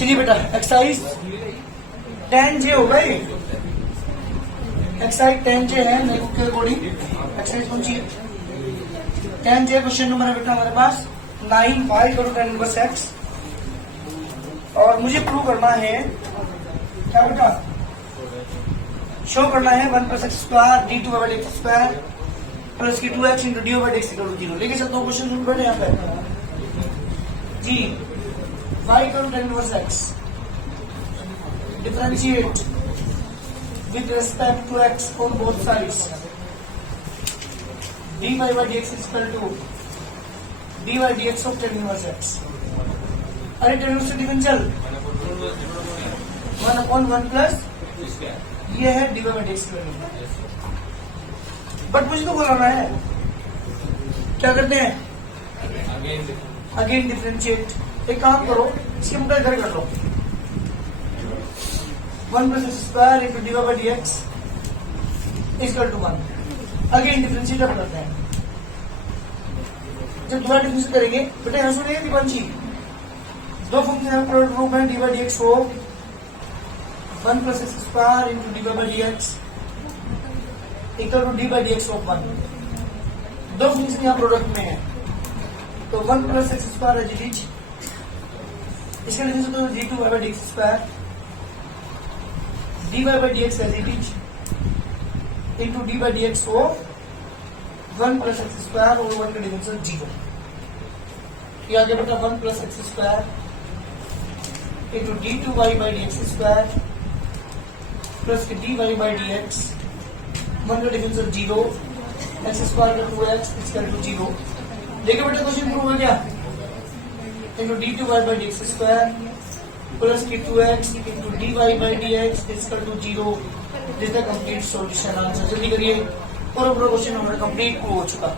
चलिए बेटा exercise 10J हो गई। एक्सरसाइज 10J है मेरे बुक के अकॉर्डिंग। एक्सरसाइज कौन सी है? 10J क्वेश्चन नंबर है बेटा हमारे पास 9y करो 10 इनवर्स x। और मुझे प्रूव करना है क्या बेटा? शो करना है 1 + x² d2/x² प्लस की 2x into d/x equal to 0। लेके चलता हूँ क्वेश्चन नंबर यहाँ पे जी। y करो 10 inverse x, differentiate with respect to x on both sides, dy/dx is equal to dy/dx of 10 inverse x। अरे 10 इनवर्स डिफरेंशियल 1/1 प्लस ये है dy/dx। बट मुझे तो बोलाना है क्या करते हैं? Again differentiate. एक काम करो इसके मुद्दा इधर कर लो 1 + x² into dy/dx equal to 1। Again differentiate करते हैं। जब दोबारा डिफरेंशिएट करेंगे बेटा यहाँ सुनिए दीपांशी, दो फंक्शन प्रोडक्ट रूप है dy/dx हो 1 + x² into dy/dx equal to dy/dx of 1। दो फंक्शन यहाँ प्रोडक्ट में है तो 1 + x² है जी। इसका डिफरेंशिएट तो d2/dx² dy/dx as it is into d/dx of 1 + x² और 1 का डिफरेंशियल 0। ये आ गया बेटा 1 + x² into d2y/dx² प्लस की dy/dx 1 का डिफरेंशियल 0 x² का 2x इक्वल टू 0। देखिए बेटा क्वेश्चन प्रूव हो गया into d2y/dx² प्लस की 2x into dy/dx equal to 0। This the complete solution answer. जल्दी करिए पूरा क्वेश्चन हमारा कंप्लीट हो चुका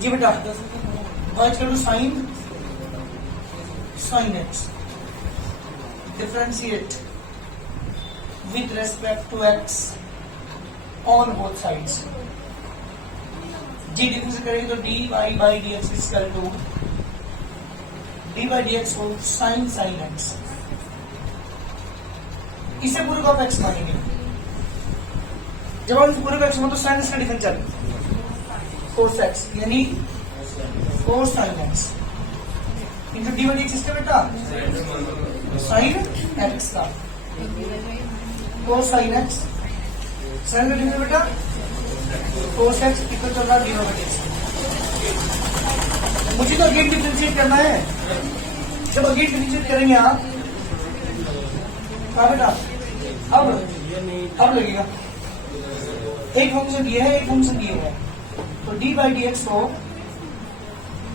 जी बेटा। y equal to sin x, differentiate with respect to x on both sides. जी डिफरेंशिएट करेंगे तो dy/dx इक्वल टू dy/dx हो sin x। इसे पूरे को आप x मानेंगे। जब हम पूरे को x मानो तो sin x का डिफरेंशियल cos x यानी cos sin x into dy/dx इसका बेटा sin x का cos sin x sin का डिफरेंशियल बेटा cos x इक्वल चल रहा dy/dx। मुझे तो अगेन डिफरेंशिएट करना है। जब अगेन डिफरेंशिएट करेंगे आप कहा बेटा अब लगेगा एक फंक्शन ये है एक फंक्शन ये है तो dy/dx हो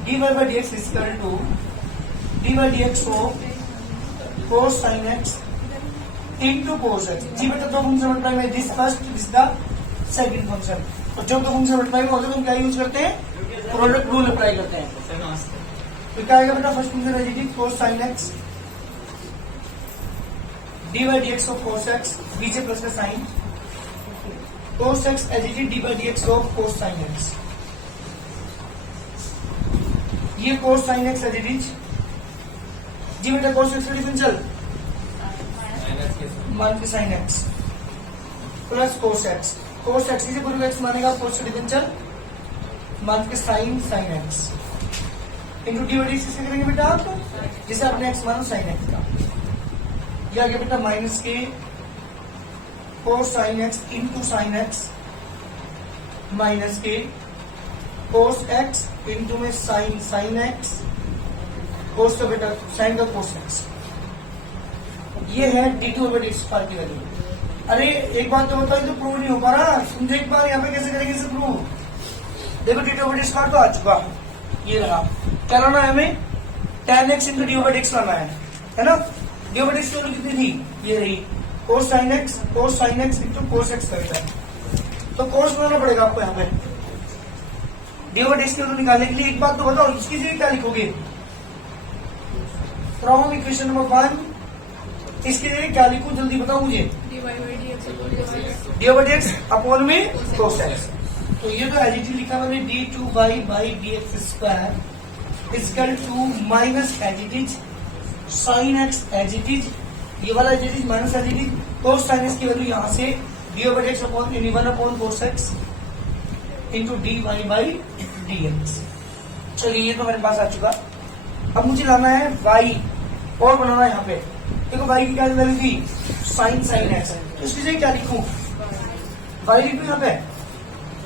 dy/dx इक्वल टू dy/dx हो cos sin x into cos x। जी बेटा दो फंक्शन मल्टीप्लाई में this first this the second function. और जब दो फंक्शन मल्टीप्लाई होते हैं तो हम क्या यूज करते हैं? प्रोडक्ट रूल अप्लाई करते हैं। तो क्या आएगा बेटा फर्स्ट फंक्शन है cos sin x dy/dx of cos x बीच प्लस का sine cos x as it is dy/dx of cos sin x। ये cos sin x as it is जी बेटा cos x का डिफरेंशियल मान के sin x plus cos x इसे पूरे x मानेगा cos का डिफरेंशियल मान के sin x इंटू dy/dx से करेंगे बेटा आप जिसे आपने x मानो sin x का। यह आ गया बेटा माइनस के cos sin x into sin x minus के cos x इंटू में sin x cos का बेटा sin का cos x। ये है d2/dx की वैल्यू। अरे एक बात तो बताओ तो प्रूव नहीं हो पा रहा। समझो एक बार यहाँ पे कैसे करेंगे इसे प्रूव। देखो d2/dx तो आ चुका ये रहा। क्या लाना है हमें? tan x इंटू dy/dx लाना है ना। dy/dx की वैल्यू कितनी थी? ये रही cos sin x into cos x करता है तो cos बनाना पड़ेगा आपको यहाँ पे dy/dx की वैल्यू निकालने के लिए। एक बात तो बताओ इसकी जगह क्या लिखोगे? फ्रॉम इक्वेशन नंबर 1 इसके लिए क्या लिखूं जल्दी बताओ मुझे। dy/dx अपॉन में cos x। तो ये तो एज इट इज लिखा मैंने d2y/dx² equal to minus as it is sine x as it is, ये वाला as it is minus as it is, cos sine x की वैल्यू यहाँ से d over x upon any one upon cos x into d y by D x. चलिए ये तो मेरे पास आ चुका। अब मुझे लाना है y और बनाना है यहाँ पे। देखो y की क्या वैल्यू थी, साइन साइन एक्स, तो इसकी जगह क्या लिखूं, y लिखूं यहाँ पे,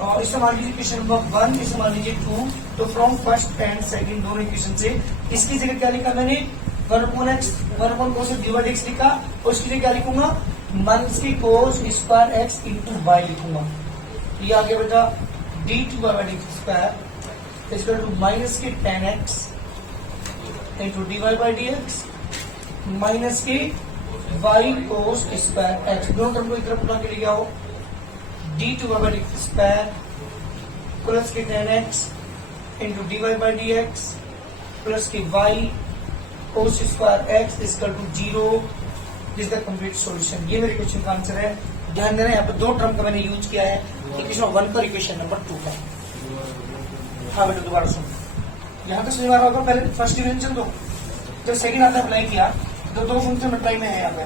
और इसे मान लीजिए क्वेश्चन नंबर 1, इसे मान लीजिए 2, तो फ्रॉम फर्स्ट एंड सेकंड दोनों इक्वेशन से इसकी जगह क्या लिखा मैंने, 1/x 1/cos डिवाइड x लिखा, और इसकी जगह क्या लिखूंगा, माइनस की cos square x into y लिखूंगा। ये आ गया बेटा d2/x² इक्वल टू माइनस के tan x into dy by dx minus के y cos स्क्वायर x, दोनों टर्म को एक तरफ उठा के ले आओ, d2/x² प्लस के tan x into dy by dx plus के y cos square x equal to 0। This is the complete solution. ये मेरे क्वेश्चन का आंसर है। ध्यान देना यहाँ पे दो टर्म का मैंने यूज किया है, इक्वेशन 1 पर इक्वेशन नंबर 2 का। हाँ बेटा दोबारा सुन, यहाँ तक समझ आ रहा होगा। पहले फर्स्ट डिफरेंशियल दो, जब सेकंड आता अप्लाई किया तो दो फंक्शन अप्लाई में है यहाँ पे,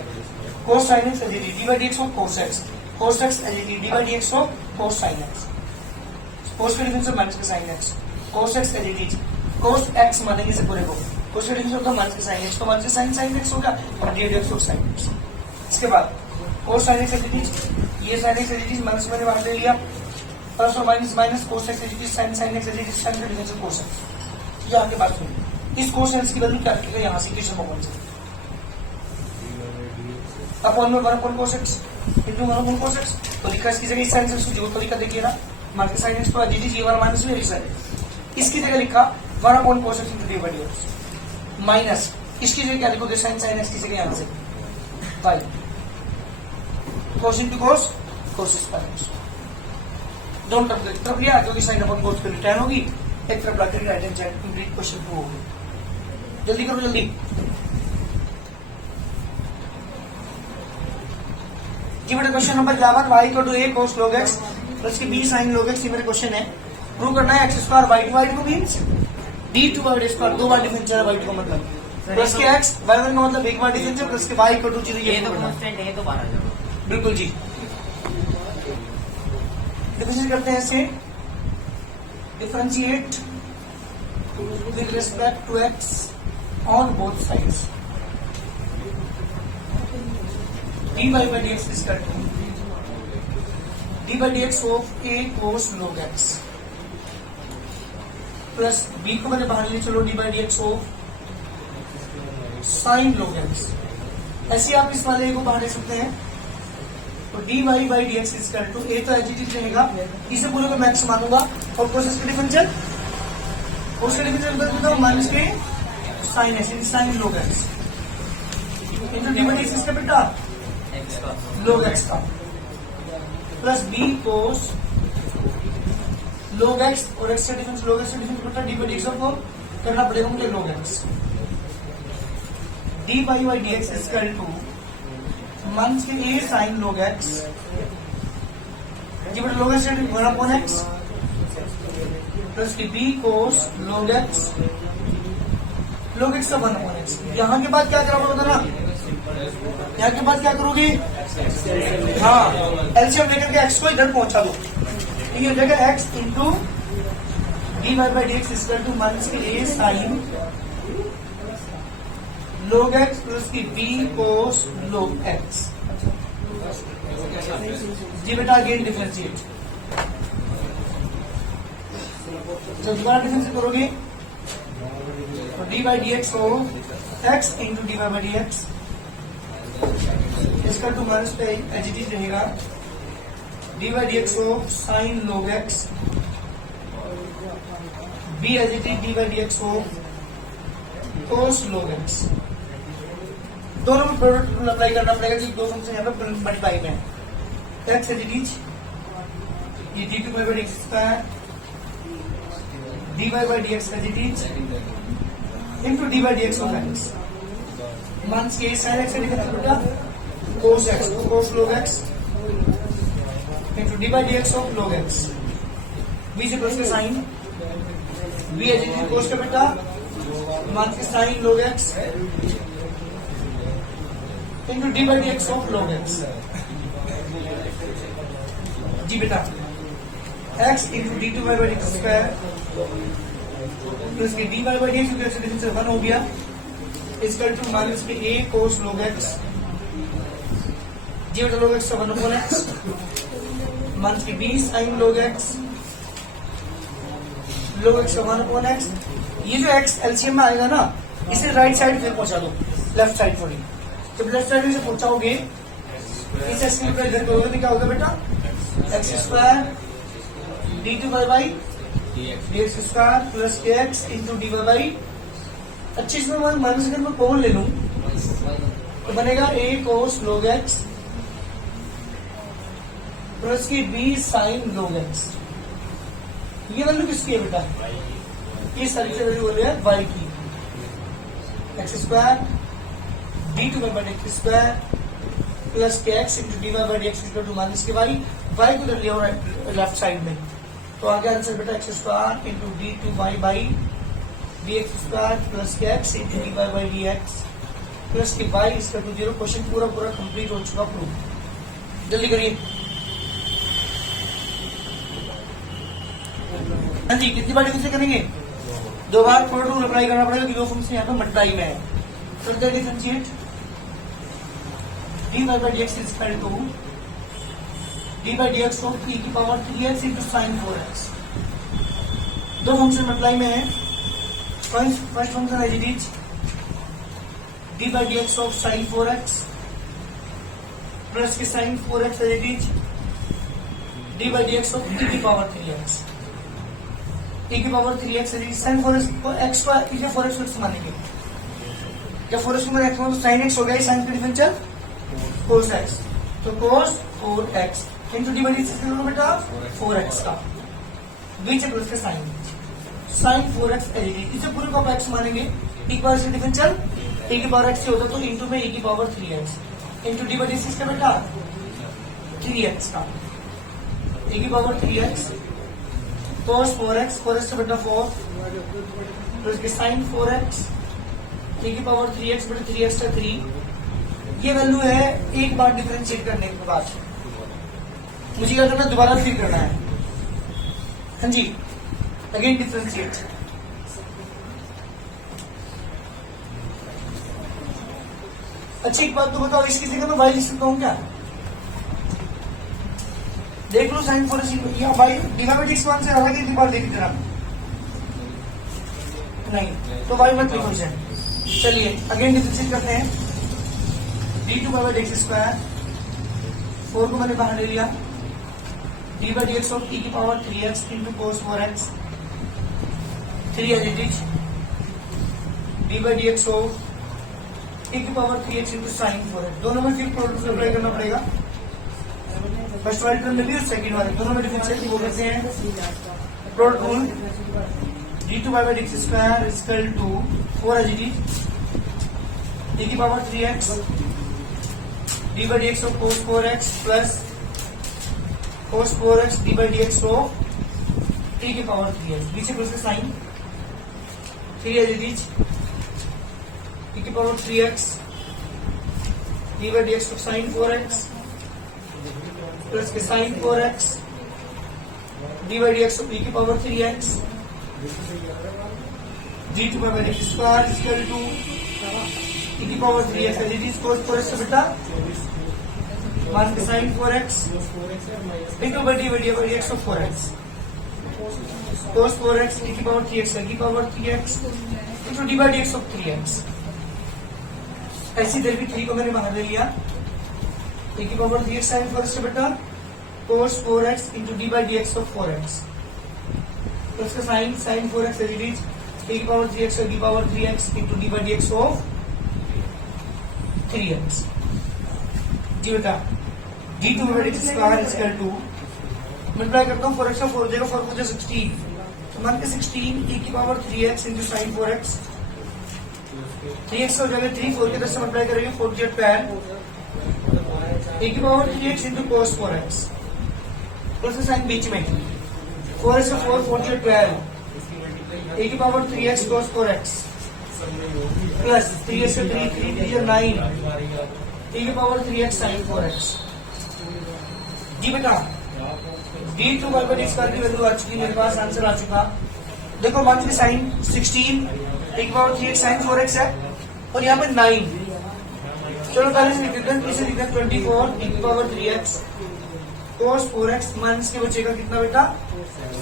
cos sin x as d by dx और cos x, cos x as d by dx और cos sin x, cos का डिफरेंशियल माइनस का sin x, cos x as d, cos x मानेंगे से पूरे को, cos का डिफरेंशियल होगा माइनस का sin x, तो माइनस का sin x होगा और dx और sin x। इसके बाद cos sin x as d, ये sin x as d minus मैंने बाहर ले लिया, प्लस और minus minus cos x as d sin x as d sin का डिफरेंशियल cos x। ये आगे बात सुनिए, इस cos x की वैल्यू क्या रखेगा यहाँ से इक्वेशन में से अपॉन में 1 cos x into 1 cos x, तो लिखा इसकी जगह sin x जो तरीका देखिए ना, माइनस sin x तो एज डी, ये वाला माइनस में लिखा है, इसकी जगह लिखा 1 cos x into D by dx minus इसकी जगह क्या लिखोगे, sin x की जगह यहाँ से y cos into cos square x, दोनों तरफ एक तरफ लिया क्योंकि साइन अपॉन cos की रिटर्न होगी, एक तरफ ला कर right hand side complete question 2 होगी। जल्दी करो जल्दी। जी बेटा question number 11, y equal to a cos log x plus की b sin log x, ये मेरे क्वेश्चन है। प्रूव करना है x square y two means d2/x², दो बार डिफरेंस है y2 का मतलब, प्लस के x y1 का मतलब एक बार डिफरेंस है, प्लस के y इक्वल टू 0, ये तो कांस्टेंट है, तो 12 बिल्कुल जी। डिफरेंशिएट करते हैं ऐसे, differentiate with respect to x on both sides, dy by dx is equal to dy by dx of a cos log x plus b को मैंने बाहर ले चलो dy by dx of sin log x। ऐसे आप इस वाले को बाहर ले सकते हैं, तो dy by dx is equal to a तो एज इट इज रहेगा, इसे पूरे को मैक्स मानूंगा और प्रोसेस का डिफरेंशियल, उसका डिफरेंशियल कर दूंगा माइनस के sin x sin log x into dy by dx इसका बेटा log x का plus b cos log x और x का डिफरेंस log x का डिफरेंस बेटा dy by dx को करना पड़ेगा मुझे log x, dy by dx is equal to minus के a sin log x, जी बेटा log x का 1/x प्लस की b cos log x, log x का 1/x। यहाँ के बाद क्या करना होगा ना, यहाँ के बाद क्या करोगे, हाँ एलसीएम लेकर के x को इधर पहुंचा दो, ठीक है, जगह x into dy by dx equal to minus के a sin log x plus की b cos log x। जी बेटा अगेन डिफरेंशिएट, जब दोबारा डिफरेंशिएट करोगे तो dy by dx हो x into dy by dx इसका टू माइनस पे एज इट इज रहेगा, dy by dx हो sin log x, b as it is dy by dx हो cos log x। दोनों में प्रोडक्ट रूल अप्लाई करना पड़ेगा क्योंकि दो फंक्शन यहाँ पे मल्टीप्लाई में है, x एज इट इज ये d2 by dx square dy by dx as it is into dy by dx of x minus के sin x का डिफरेंस बेटा cos x cos log x into dy by dx of log x, b से plus के sine b as it is cos का बेटा मान के sine log x into D by D x of log x। जी बेटा x into D two by d square plus के D by D x difference 1 हो गया इसका टू माइनस के a cos log x। जी बेटा log x का 1 upon x माइनस के b sin log x log x का 1 upon x। ये जो x एलसीएम में आएगा ना इसे राइट साइड फिर पहुंचा दो लेफ्ट साइड थोड़ी। जब लेफ्ट साइड से पहुंचाओगे इस एक्स के ऊपर इधर करोगे तो क्या होगा बेटा X square D two by D x square plus के एक्स इंटू डी बाई। अच्छी इसमें मैं माइनस अगर मैं कॉमन ले लूं तो बनेगा a cos log x plus की b sin log x। ये वैल्यू किसकी है बेटा ये सारी वैल्यू बोल रहे हैं y की। X square D two by X square plus के X into D by D X two minus के वाई को उधर लिया लेफ्ट साइड में तो आगे आंसर बेटा X square into D two Y by D x square plus के X into D by D X plus के वाई इसका टू 0। क्वेश्चन पूरा कंप्लीट हो चुका प्रूफ। जल्दी करिए। हाँ जी कितनी बार डिफरेंस करेंगे 2 बार। थोड़ा रूल अप्लाई करना पड़ेगा कि दो फंक्शन यहाँ पे मल्टीप्लाई में है। तो differentiate D by D X is equal to D by D x of E की power 3x into sine 4x। दो फंक्शन मल्टीप्लाई में है। First function as it is D by D x of sine 4x plus के sine 4x as it is D by D x of E की power 3x e की power 3x है sin 4x को x को इसे 4x को मानेंगे। जब 4x को माने x तो sin x हो गया sin का डिफरेंशियल cos x तो cos 4x into D by D x कितना बेटा 4x का बीच है प्लस का sin 4x एलईडी इसे पूरे को x मानेंगे। e की पावर से डिफरेंशियल e की पावर x से होता तो इनटू में e की power 3x into D by D x का बेटा 3x का e की power 3x cos 4x 4x से बेटा 4 प्लस के sin 4x e की पावर 3x बेटा 3x का 3। ये वैल्यू है एक बार डिफरेंशिएट करने के बाद। मुझे क्या करना दोबारा फिर करना है। हाँ जी अगेन डिफरेंशिएट। अच्छी एक बात तो बताओ इसकी जगह मैं y लिख सकता हूँ क्या देख लो साइन 4x या y डिवाइड x 1 से अलग एक बार देख जरा नहीं तो y मत लिखो इसे। चलिए अगेन डिफरेंशिएट करते हैं d two by D x square 4 को मैंने बाहर ले लिया d by D x of e की power 3x into cos 4x 3 as it is D by D x of e की power 3x into sine 4x। दोनों में फिर प्रोडक्ट अप्लाई करना पड़ेगा। फर्स्ट वाले टर्म में भी और सेकंड वाले दोनों में डिफरेंशिएट वो करते हैं product rule D two by D x square equal to 4 as it is e की power 3x D by D x of cos 4x plus cos 4x D by D x of e की power 3x बीच में plus का sine 3 as it is e की power 3x D by D x of sine 4x plus के sine 4x D by D x of e की power 3x d two by D x square equal to e की power 3x as it is cos 4x से बेटा मान के sine 4x into by D x of 4x cos 4x e की power 3x e की power 3x into D by D x of 3x। ऐसी इधर भी 3 को मैंने बाहर ले लिया e की पावर 3x साइन 4x से बेटा cos 4x into D by D x of 4x plus का sine 4x as it is e की पावर 3x e की power 3x into D by D x of 3x। जी बेटा D two by D x square equal to multiply करता हूँ 4x का 4 हो जाएगा 4 को 16 तो मान के 16 e की power 3x into sine 4x 3x हो जाएगा 3 4 के 10 से मल्टीप्लाई करेंगे 4 जेड पैर e की power 3x into cos 4x plus sine बीच में 4x का 4 4 जेड 12 e की power 3x cos 4x plus 3 से 3 3 9 e की पावर 3x sin 4x। जी बेटा d2 बराबर डी स्क्वायर की वैल्यू आ चुकी, मेरे पास आंसर आ चुका। देखो मान की साइन 16 e की पावर 3x sin 4x है और यहाँ पे 9। चलो पहले से लिख देते हैं, इसे लिखते हैं 24 e की power 3x cos 4x minus के बचेगा कितना बेटा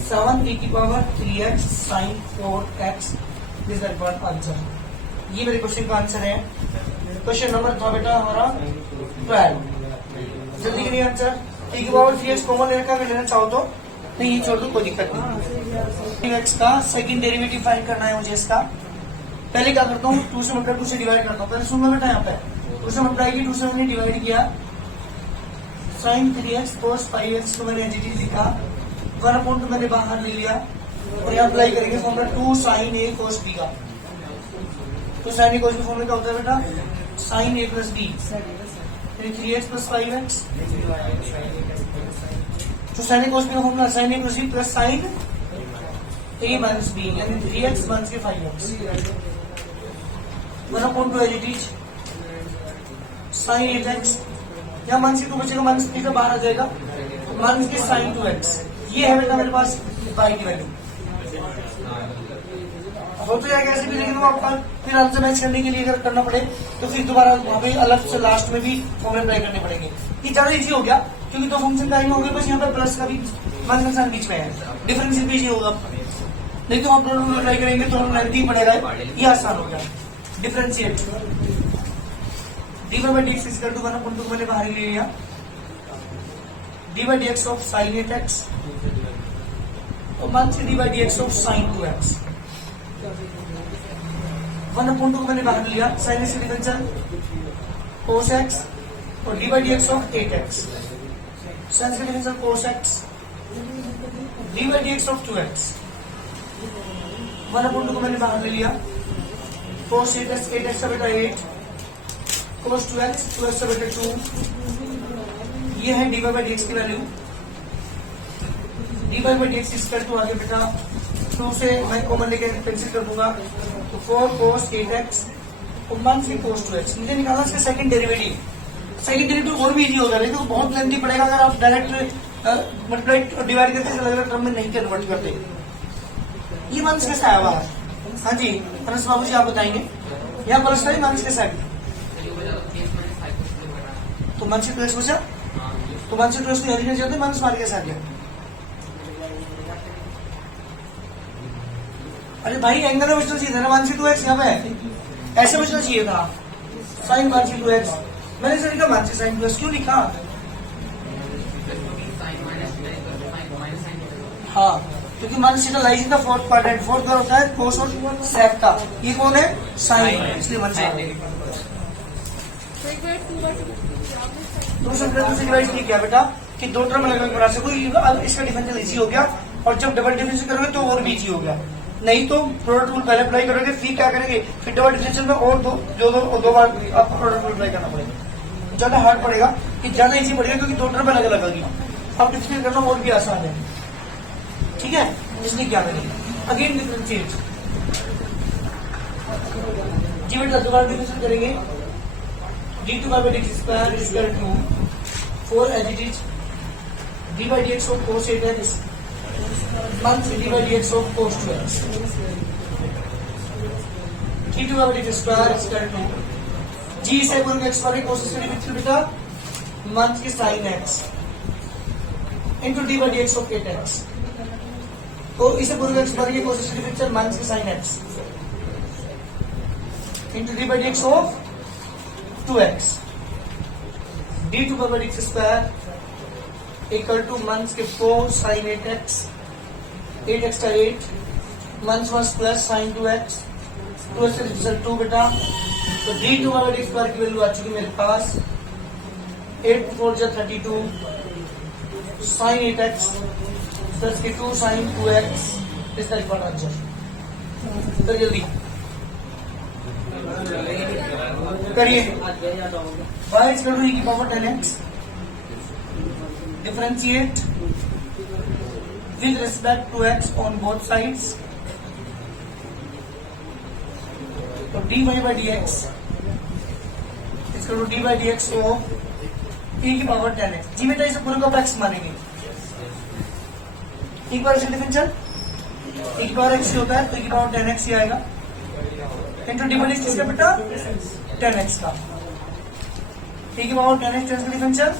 7 e की power 3x sin 4x। This is the answer. ये मेरे क्वेश्चन का आंसर है। क्वेश्चन नंबर था बेटा हमारा 12। जल्दी करिए आंसर। e की पावर 3x कॉमन ले रखा, अगर लेना चाहो तो, नहीं ये छोड़ दो कोई दिक्कत नहीं। x का सेकंड डेरिवेटिव फाइंड करना है मुझे इसका। पहले क्या करता हूँ 2 से मल्टीप्लाई 2 से डिवाइड करता हूँ। पहले सुन लो बेटा, यहाँ पे 2 से मल्टीप्लाई की 2 से मैंने डिवाइड किया, sin 3x cos 5x को मैंने एज लिखा, 1/2 मैंने बाहर ले लिया और यहाँ अप्लाई करेंगे formula 2 sin a cos b का। तो sin a cos b formula क्या होता है बेटा sin a plus b, 3x plus 5x। तो sin a cos b का formula sin a plus b plus sin a minus b, यानी 3x minus के 5x। 1/2 as it is sin 8x, यहाँ minus के 2 बचेगा, माइनस 3 का बाहर आ जाएगा, माइनस के sin 2x। ये है बेटा मेरे पास y की वैल्यू। हो तो जाएगा ऐसे भी, लेकिन वो आपका फिर आंसर मैच करने के लिए अगर करना पड़े तो फिर दोबारा वहां पे अलग से लास्ट में भी फॉर्मूला अप्लाई करने पड़ेंगे। ये ज्यादा इजी हो गया क्योंकि दो फंक्शन का हो गया, बस यहाँ पे प्लस का भी माइनस का साइन बीच में है, डिफरेंस भी इजी होगा। नहीं तो हम प्रोडक्ट अप्लाई करेंगे तो हम नेगेटिव पड़ेगा, ये आसान हो गया। Differentiate dy by dx equal to 1/2 मैंने बाहर ले लिया, dy by dx of sin 8x और मान से dy by dx of sin 2x। 1/2 को मैंने बाहर लिया, sin से डिफरेंशियल cos x और dy by dx of 8x, sin से differential cos x, dy by dx of 2x। 1/2 को मैंने बाहर ले लिया, cos 8x, 8x का बेटा 8, cos 2x, 2x का बेटा 2। ये है dy by dx की value. dy by dx equal to आगे बेटा 2 से मैं कॉमन लेके कैंसिल कर दूंगा, तो 4 cos 8x और 1 से cos 2x। मुझे निकालना इसका सेकंड डेरिवेटिव। सेकंड डेरिवेटिव और भी इजी होगा, लेकिन तो बहुत लेंथी पड़ेगा अगर आप डायरेक्ट मल्टीप्लाई डिवाइड करते अलग अलग टर्म में नहीं कन्वर्ट करते। ये माइनस कैसे आया बाहर? हाँ जी प्लस बाबू जी आप बताएंगे, यहाँ प्लस का माइनस कैसे आ गया? तो मान से प्लस बचा, तो मान से प्लस तो यही नहीं जाते, माइनस मार कैसे आ गया? अरे भाई एंगल में बचना चाहिए था ना, 1 से 2x यहाँ पे ऐसे बचना चाहिए था, साइन 1 से 2x। मैंने सर लिखा 1 से साइन प्लस, क्यों लिखा? हाँ क्योंकि minus theta lies in the fourth quadrant, fourth का होता है कोस और सेक का, ये कौन है? साइन, इसलिए 1 से। दूसरा डिवाइड नहीं किया बेटा कि दो टर्म अलग अलग बना सको, इसका डिफरेंशियल इजी हो गया, और जब डबल डिफरेंशियल करोगे तो और भी इजी हो गया। नहीं तो प्रोडक्ट रूल पहले अप्लाई करोगे, फिर क्या करेंगे, फिर डबल डिफरेंशियल में और दो बार आपको प्रोडक्ट रूल अप्लाई करना पड़ेगा। ज्यादा हार्ड पड़ेगा कि ज्यादा इजी पड़ेगा क्योंकि दो टर्म अलग अलग होगी, अब डिफरेंशियल करना और भी आसान है। ठीक है, इसलिए क्या करेंगे अगेन डिफरेंशिएट। जी बेटा दोबारा डिफरेंशियल करेंगे, d2 by dx square is equal to 4 as it is d by dx of cos 8x minus d by dx of cos 2x। d2 by dx square is equal to g से पूर्ण x वाले cos से differential बेटा minus के sin x into d by dx of 8x। तो इसे पूर्ण x वाले cos से डिफरेंशियल minus के sin x into d by dx of 2x। d2 by dx square equal to minus के 4 sin 8x, 8x का 8 minus 1 plus sin 2x, 2x से result 2 बेटा। तो d2 by dx स्क्वायर की value आ चुकी मेरे पास 8 4 जा 32 sin 8x प्लस के 2 sin 2x, इसका रिकॉर्ड आंसर। तो जल्दी करिए, y is equal to e की power 10x, differentiate with respect to x on both sides, तो dy by dx इसका dy by dx of e की पावर 10x। जी बेटा इसे पूरे को x मानेंगे। e की पावर से डिफरेंशियल e की पावर x होता है तो e की पावर 10x ही आएगा इंटू डी बाई किसका बेटा 10x का e की पावर 10x का differential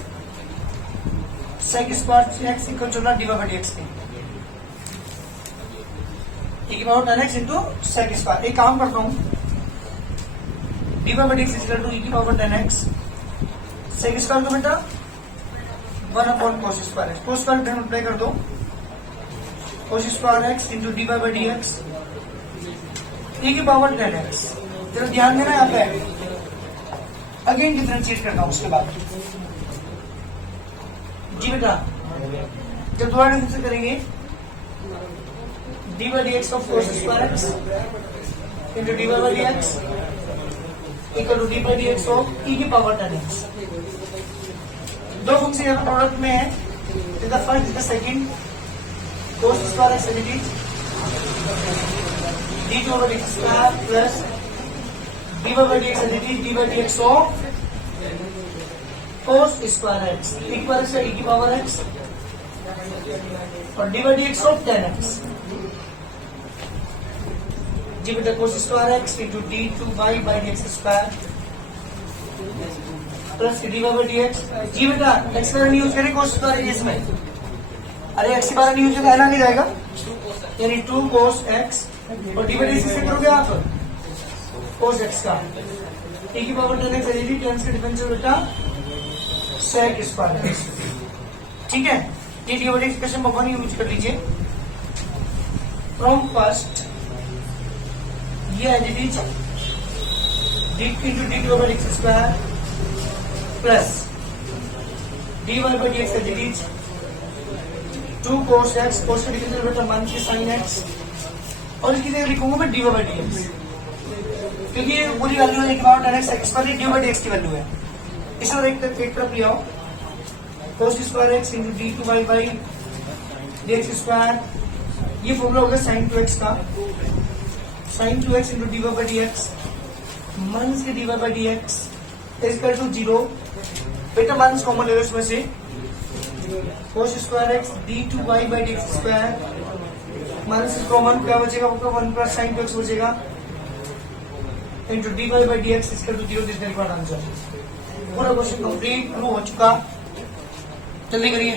sec square x equal to dy by dx की e की power 10x into sec square. एक काम करता हूँ dy by dx equal to e की पावर 10x sec स्क्वायर को बेटा 1 upon cos square x cos square पे मल्टीप्लाई कर दो cos square x into dy by dx e की पावर 10x। जरा ध्यान देना यहाँ पे अगेन डिफरेंशिएट करता हूँ उसके बाद जी बेटा जब दोबारा डिफरेंशिएट करेंगे dy by dx of cos square x into dy by dx equal to dy by dx of e की पावर 10x। दो फंक्शन यहाँ प्रोडक्ट में है the first the second cos square x it is d2 by dx square plus dy by dx it is dy by dx of cos square x e की power से e की power x और dy by dx of 10x। जी बेटा cos square x into d2y by dx square plus dy by dx। जी बेटा x का use करें cos square x में, अरे x की बार यूज करें ना नहीं जाएगा यानी 2 cos x और dy by dx से करोगे आप cos x का e की पावर 10x एलईडी 10 का डिफरेंशियल बेटा sec स्क्वायर x। ठीक है ये dy by dx question number 1 use कर लीजिए फ्रॉम फर्स्ट ये LED d into dy by dx square plus dy by dx LED 2 cos x cos का डिफरेंशियल बेटा मान के sin x और इसकी जगह लिखूंगा मैं dy by dx क्योंकि ये पूरी वैल्यू है एक पावर 10x x पर dy by dx की वैल्यू है। इस और एक तरफ ले आओ cos square x into d2y by dx square ये फॉर्मूला होगा sin 2x का sin 2x into dy by dx minus के dy by dx equal to 0 बेटा माइनस कॉमन ले लो इसमें से cos square x d2y by dx square minus common क्या बचेगा आपका 1 प्लस sin 2x बचेगा into dy by dx equal to 0। This the required answer. पूरा क्वेश्चन कंप्लीट प्रूव हो चुका, जल्दी करिए।